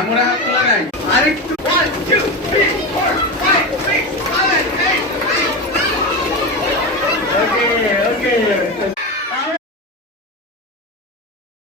আমরা হাত নাই আরেকটু ওয়ান টু থ্রি